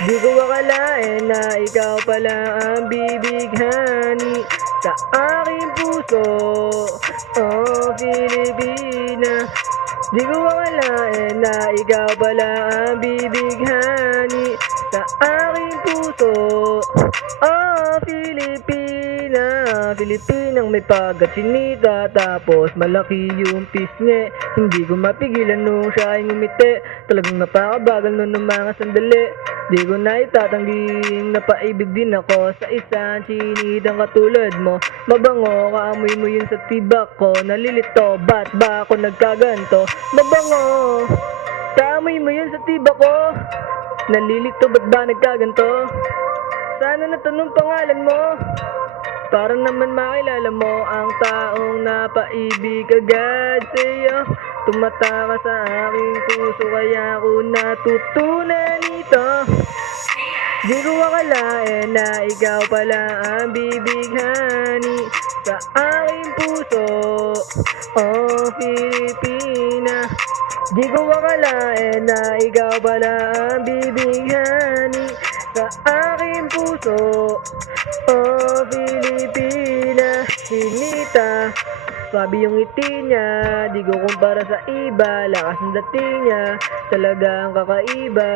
Di ko akalain na ikaw pala ang bibighani sa aking puso. Oh, Pilipina. Di ko akalain na ikaw pala ang bibighani sa aking puso. Oh, Pilipina. Pilipinang may pagkatsinita, tapos malaki yung pisngi. Hindi ko mapigilan nung siya ay ngumiti. Talagang napakabagal nun ng mga sandali. Di ko na itatangging napaibig din ako sa isang chinitang katulad mo. Mabango, kaamoy mo yun sa tibak ko. Nalilito, ba't ba ako nagkaganto? Mabango, kaamoy mo yun sa tibak ko. Nalilito, ba't ba nagkaganto? Sana natanong pangalan mo, para naman makilala mo ang taong napaibig agad sa'yo. Tumataka sa aking puso, kaya ako natutunan ito. Di ko akalain na ikaw pala ang bibighani sa aking puso. Oh, Pilipina. Di ko akalain na ikaw pala ang bibighani sa aking puso. Oh, Pilipina. Sinita, swabe yung ngiti niya, di ko kumpara sa iba. Lakas ng dating niya, talagang kakaiba.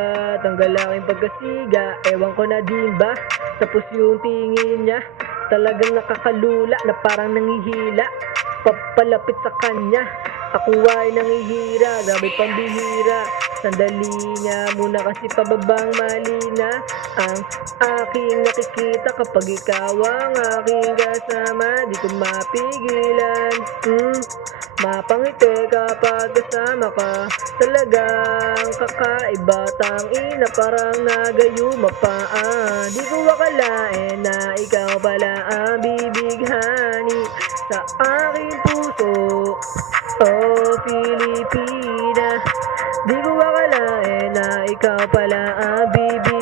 Tanggal aking pagkasiga, ewan ko na din ba. Tapos yung tingin niya, talagang nakakalula na parang nangihila. Papalapit sa kanya, ako ay nangihira, grabe pambihira. Sandali nga muna kasi pababang mali na ang aking nakikita kapag ikaw ang aking kasama. Di ko mapigilan, mapangiti kapag kasama ka. Talagang kakaiba, tangina parang nagayuma pa. Di ko akalain na ikaw pala ang bibighani sa aking puso. Oh, Pilipina. Di ko akalain na ikaw pala ang bibighani